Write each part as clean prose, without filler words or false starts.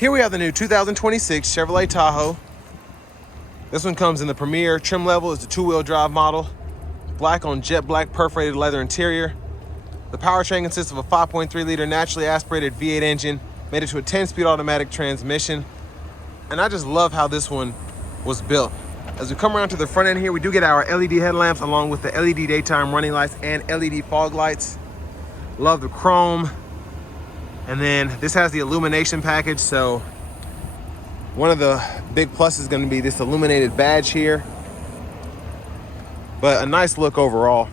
Here we have the new 2026 Chevrolet Tahoe. This one comes in the Premier trim level. It's a two-wheel drive model. Black on jet black perforated leather interior. The powertrain consists of a 5.3-liter naturally aspirated V8 engine, made it to a 10-speed automatic transmission. And I just love how this one was built. As we come around to the front end here, we do get our LED headlamps along with the LED daytime running lights and LED fog lights. Love the chrome. And then this has the illumination package. So one of the big pluses is going to be this illuminated badge here. But a nice look overall.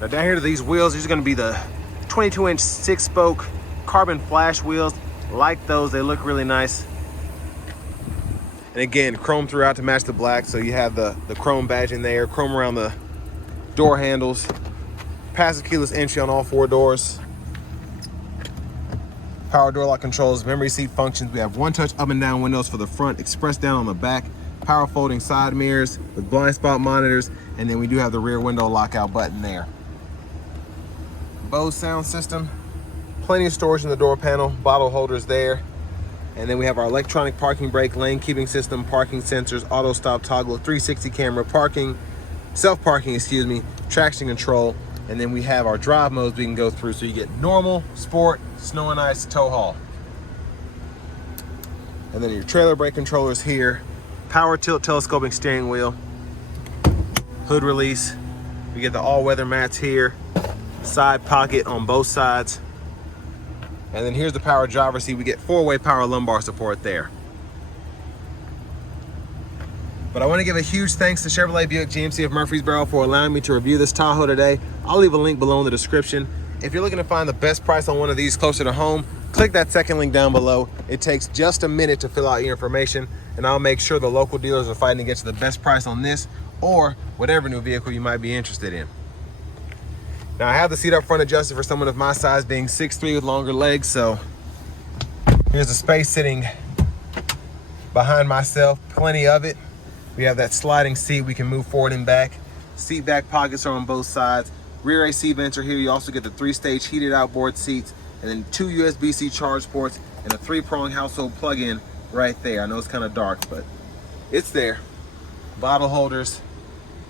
Now down here to these wheels, these are going to be the 22-inch 6-spoke carbon flash wheels. Like those, they look really nice. And again, chrome throughout to match the black. So you have the chrome badge in there, chrome around the door handles, passive keyless entry on all 4 doors. Power door lock controls, memory seat functions. We have one-touch up and down windows for the front, express down on the back, power folding side mirrors with blind spot monitors, and then we do have the rear window lockout button there. Bose sound system, plenty of storage in the door panel, bottle holders there. And then we have our electronic parking brake, lane keeping system, parking sensors, auto stop toggle, 360 camera parking, self-parking, excuse me, traction control. And then we have our drive modes we can go through. So you get normal, sport, snow and ice, tow haul. And then your trailer brake controllers here, power tilt telescoping steering wheel, hood release. We get the all-weather mats here, side pocket on both sides. And then here's the power driver's seat. We get 4-way power lumbar support there. But I want to give a huge thanks to Chevrolet Buick GMC of Murfreesboro for allowing me to review this Tahoe today. I'll leave a link below in the description. If you're looking to find the best price on one of these closer to home, click that second link down below. It takes just a minute to fill out your information, and I'll make sure the local dealers are fighting to get you the best price on this or whatever new vehicle you might be interested in. Now I have the seat up front adjusted for someone of my size, being 6'3" with longer legs, so here's the space sitting behind myself, plenty of it. We have that sliding seat, we can move forward and back. Seat back pockets are on both sides. Rear AC vents are here. You also get the 3-stage heated outboard seats, and then 2 USB-C charge ports and a 3-prong household plug-in right there. I know it's kind of dark, but it's there. Bottle holders.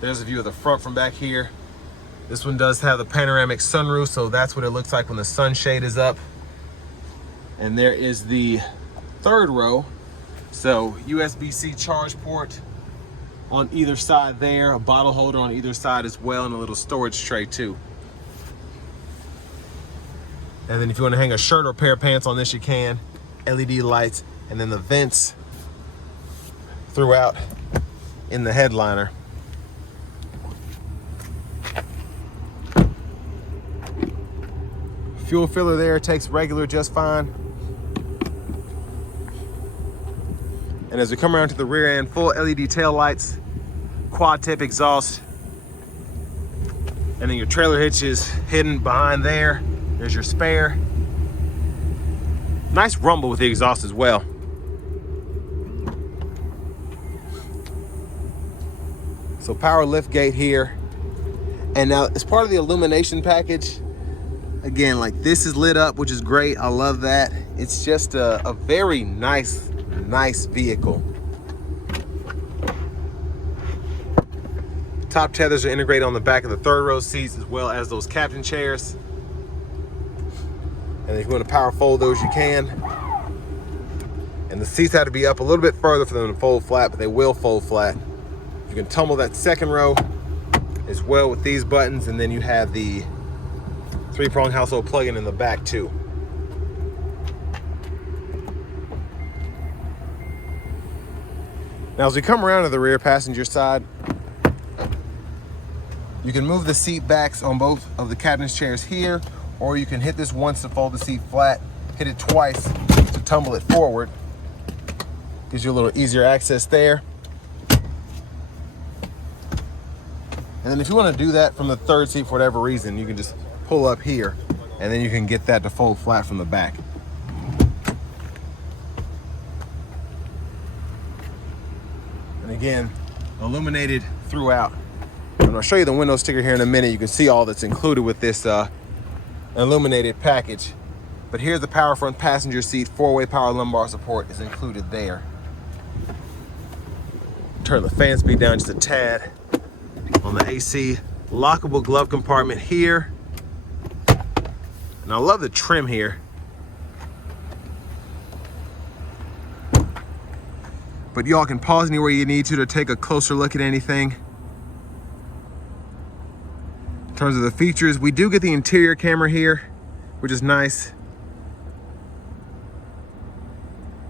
There's a view of the front from back here. This one does have the panoramic sunroof, so that's what it looks like when the sunshade is up. And there is the 3rd row. So USB-C charge port on either side there, a bottle holder on either side as well, and a little storage tray too. And then if you want to hang a shirt or pair of pants on this, you can. LED lights, and then the vents throughout in the headliner. Fuel filler there, takes regular just fine. And as we come around to the rear end, full LED tail lights, quad tip exhaust. And then your trailer hitch is hidden behind there. There's your spare. Nice rumble with the exhaust as well. So power lift gate here. And now as part of the illumination package, again, like this is lit up, which is great. I love that. It's just a very nice vehicle. Top tethers are integrated on the back of the 3rd row seats, as well as those captain chairs. And if you want to power fold those, you can. And the seats have to be up a little bit further for them to fold flat, but they will fold flat. You can tumble that 2nd row as well with these buttons, and then you have the 3-prong household plug-in in the back too. Now as we come around to the rear passenger side, you can move the seat backs on both of the captain's chairs here, or you can hit this once to fold the seat flat, hit it twice to tumble it forward. Gives you a little easier access there. And then if you want to do that from the 3rd seat for whatever reason, you can just pull up here, and then you can get that to fold flat from the back. And again, illuminated throughout. And I'll show you the window sticker here in a minute. You can see all that's included with this illuminated package. But here's the power front passenger seat, 4-way power lumbar support is included there. Turn the fan speed down just a tad on the AC. Lockable glove compartment here. And I love the trim here. But y'all can pause anywhere you need to take a closer look at anything. In terms of the features, we do get the interior camera here, which is nice.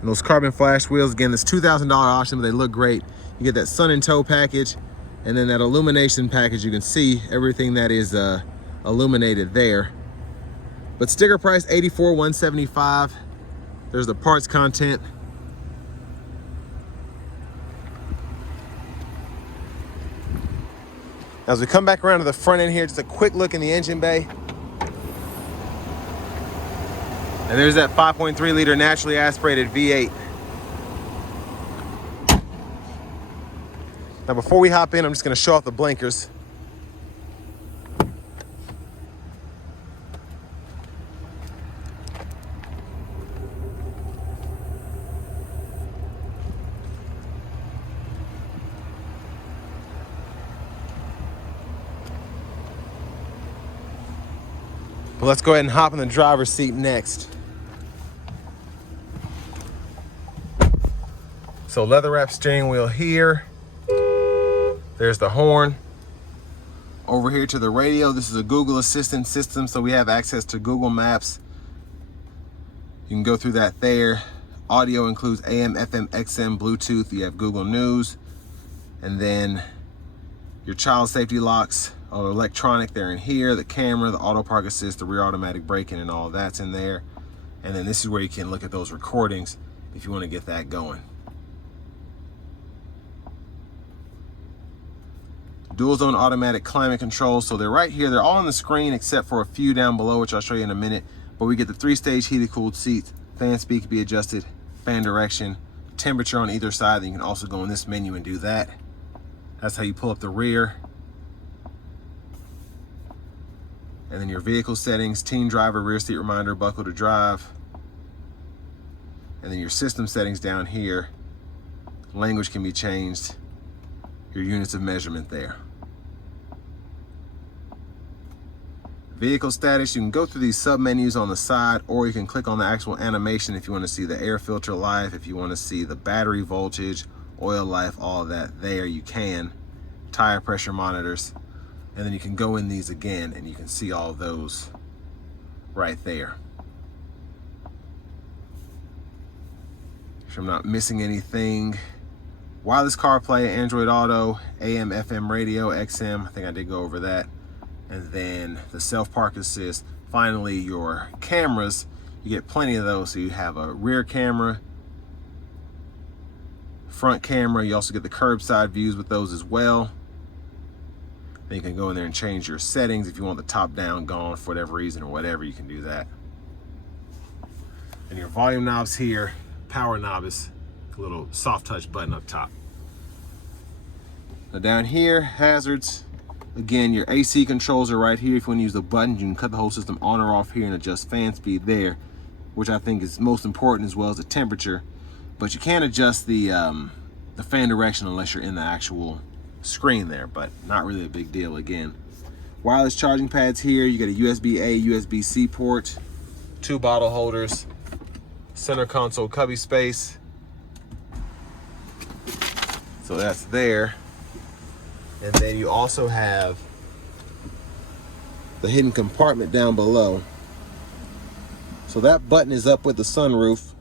And those carbon flash wheels, again, this $2,000 option, but they look great. You get that sun and tow package, and then that illumination package. You can see everything that is illuminated there. But sticker price $84,175. There's the parts content. As we come back around to the front end here, just a quick look in the engine bay. And there's that 5.3 liter naturally aspirated V8. Now before we hop in, I'm just gonna show off the blinkers. But let's go ahead and hop in the driver's seat next. So leather wrap steering wheel here. There's the horn. Over here to the radio, this is a Google Assistant system, so we have access to Google Maps. You can go through that there. Audio includes AM, FM, XM, Bluetooth. You have Google News. And then your child safety locks, all electronic, they're in here. The camera, the auto park assist, the rear automatic braking, and all of that's in there. And then this is where you can look at those recordings if you want to get that going. Dual zone automatic climate control. So they're right here. They're all on the screen except for a few down below, which I'll show you in a minute. But we get the 3-stage heated cooled seats. Fan speed can be adjusted, fan direction, temperature on either side. Then you can also go in this menu and do that. That's how you pull up the rear. And then your vehicle settings, teen driver, rear seat reminder, buckle to drive. And then your system settings down here. Language can be changed. Your units of measurement there. Vehicle status, you can go through these sub menus on the side, or you can click on the actual animation if you want to see the air filter life, if you want to see the battery voltage, oil life, all of that there you can. Tire pressure monitors. And then you can go in these again and you can see all of those right there. If I'm not missing anything. Wireless CarPlay, Android Auto, AM, FM radio, XM. I think I did go over that. And then the self park assist. Finally, your cameras. You get plenty of those. So you have a rear camera, front camera. You also get the curbside views with those as well. Then you can go in there and change your settings. If you want the top down gone for whatever reason or whatever, you can do that. And your volume knobs here, power knob is a little soft touch button up top. Now down here, hazards. Again, your AC controls are right here. If you want to use the buttons, you can cut the whole system on or off here and adjust fan speed there, which I think is most important, as well as the temperature. But you can't adjust the fan direction unless you're in the actual screen there, but not really a big deal. Again, wireless charging pads here. You got a USB-A, USB-C port, 2 bottle holders, center console cubby space. So that's there. And then you also have the hidden compartment down below. So that button is up with the sunroof,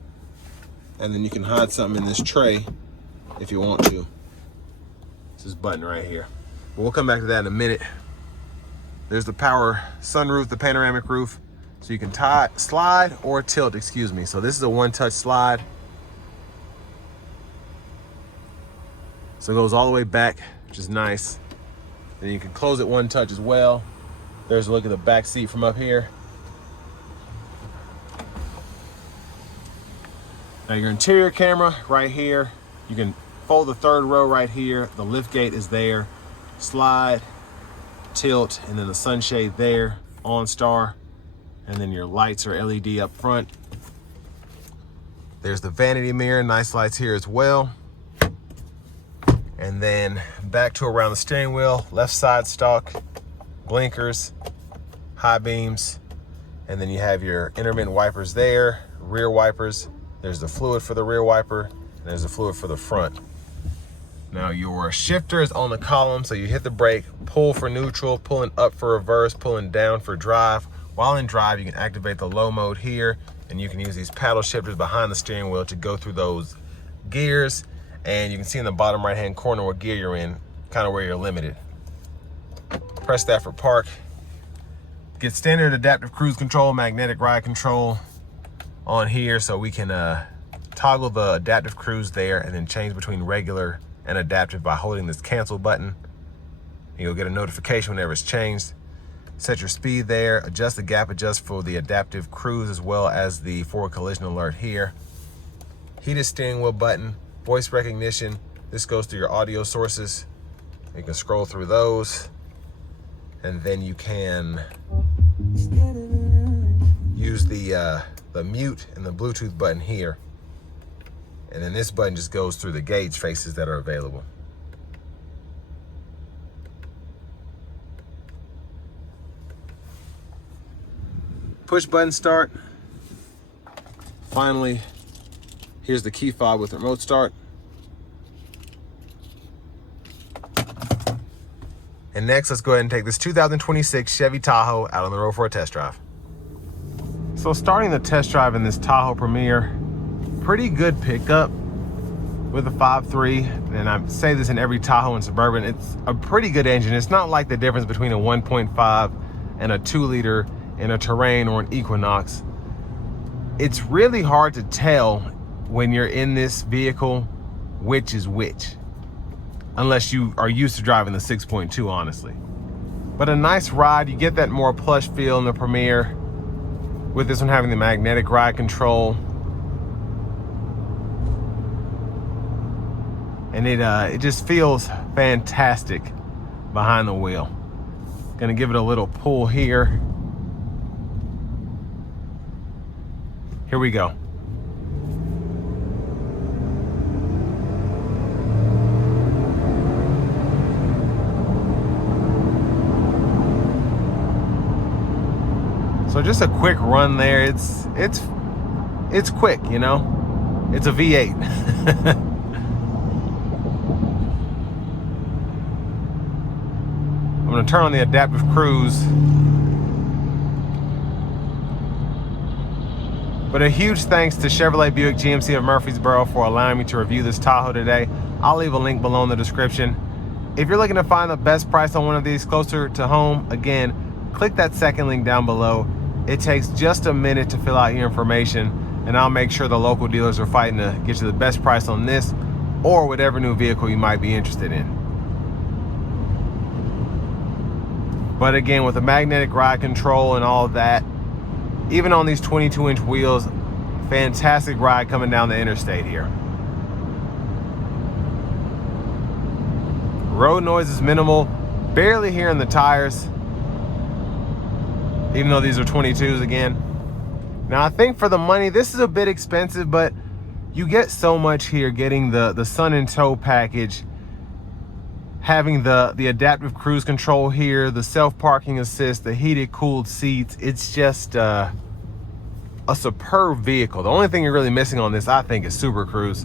and then you can hide something in this tray if you want to. It's this button right here. But we'll come back to that in a minute. There's the power sunroof, the panoramic roof. So you can slide or tilt, excuse me. So this is a one-touch slide. So it goes all the way back, which is nice. Then you can close it one touch as well. There's a look at the back seat from up here. Now your interior camera right here. You can fold the third row right here. The lift gate is there. Slide, tilt, and then the sunshade there, OnStar. And then your lights are LED up front. There's the vanity mirror, nice lights here as well. And then back to around the steering wheel, left side stock, blinkers, high beams, and then you have your intermittent wipers there, rear wipers. There's the fluid for the rear wiper, and there's the fluid for the front. Now your shifter is on the column, so you hit the brake, pull for neutral, pulling up for reverse, pulling down for drive. While in drive, you can activate the low mode here, and you can use these paddle shifters behind the steering wheel to go through those gears. And you can see in the bottom right-hand corner what gear you're in, kind of where you're limited. Press that for park. Get standard adaptive cruise control, magnetic ride control on here, so we can toggle the adaptive cruise there and then change between regular and adaptive by holding this cancel button. You'll get a notification whenever it's changed. Set your speed there, adjust the gap adjust for the adaptive cruise as well as the forward collision alert here. Heated steering wheel button, voice recognition. This goes through your audio sources. You can scroll through those. And then you can use the mute and the Bluetooth button here. And then this button just goes through the gauge faces that are available. Push button start. Finally, here's the key fob with remote start. And next, let's go ahead and take this 2026 Chevy Tahoe out on the road for a test drive. So starting the test drive in this Tahoe Premier, pretty good pickup with a 5.3. And I say this in every Tahoe and Suburban, it's a pretty good engine. It's not like the difference between a 1.5 and a 2-liter in a Terrain or an Equinox. It's really hard to tell when you're in this vehicle which is which, unless you are used to driving the 6.2, honestly. But a nice ride. You get that more plush feel in the Premier, with this one having the magnetic ride control. And it just feels fantastic behind the wheel. Gonna give it a little pull here. Here we go. So just a quick run there. It's quick, you know. It's a V8. I'm gonna turn on the adaptive cruise. But a huge thanks to Chevrolet Buick GMC of Murfreesboro for allowing me to review this Tahoe today. I'll leave a link below in the description. If you're looking to find the best price on one of these closer to home, again, click that second link down below. It takes just a minute to fill out your information, and I'll make sure the local dealers are fighting to get you the best price on this or whatever new vehicle you might be interested in. But again, with the magnetic ride control and all of that, even on these 22-inch wheels, fantastic ride coming down the interstate here. Road noise is minimal, barely hearing the tires, even though these are 22s again. Now I think for the money, this is a bit expensive, but you get so much here, getting the Sun in Tow package, having the adaptive cruise control here, the self-parking assist, the heated cooled seats. It's just a superb vehicle. The only thing you're really missing on this, I think, is Super Cruise.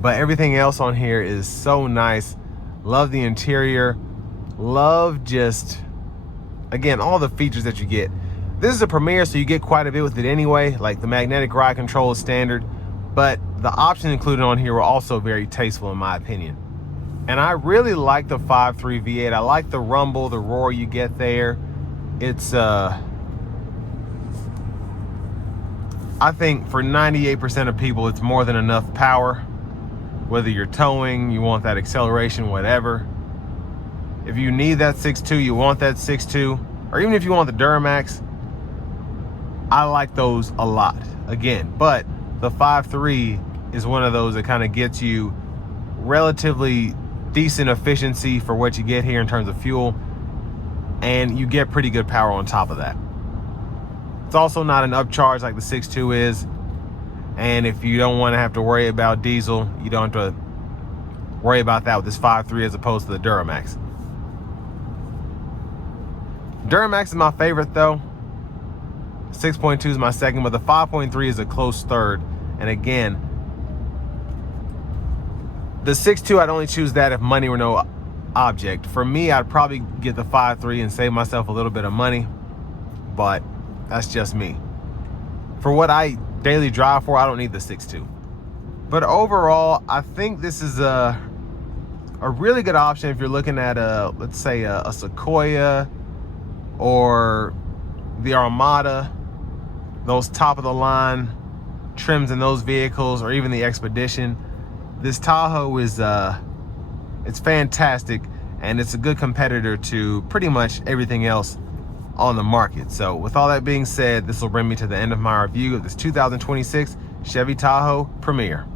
But everything else on here is so nice. Love the interior. Love just, again, all the features that you get. This is a Premier, so you get quite a bit with it anyway. Like the magnetic ride control is standard, but the options included on here were also very tasteful in my opinion. And I really like the 5.3 V8. I like the rumble, the roar you get there. It's I think for 98% of people, it's more than enough power. Whether you're towing, you want that acceleration, whatever. If you need that 6.2, you want that 6.2, or even if you want the Duramax, I like those a lot, again. But the 5.3 is one of those that kind of gets you relatively decent efficiency for what you get here in terms of fuel. and you get pretty good power on top of that. It's also not an upcharge like the 6.2 is, and if you don't want to have to worry about diesel, you don't have to worry about that with this 5.3 as opposed to the Duramax. Duramax is my favorite though. 6.2 is my second, but the 5.3 is a close third. And again, the 6.2, I'd only choose that if money were no object. For me, I'd probably get the 5.3 and save myself a little bit of money, but that's just me. For what I daily drive for, I don't need the 6.2. But overall, I think this is a really good option if you're looking at let's say a Sequoia or the Armada, those top of the line trims in those vehicles, or even the Expedition. This Tahoe is it's fantastic, and it's a good competitor to pretty much everything else on the market. So with all that being said, this will bring me to the end of my review of this 2026 Chevy Tahoe Premier.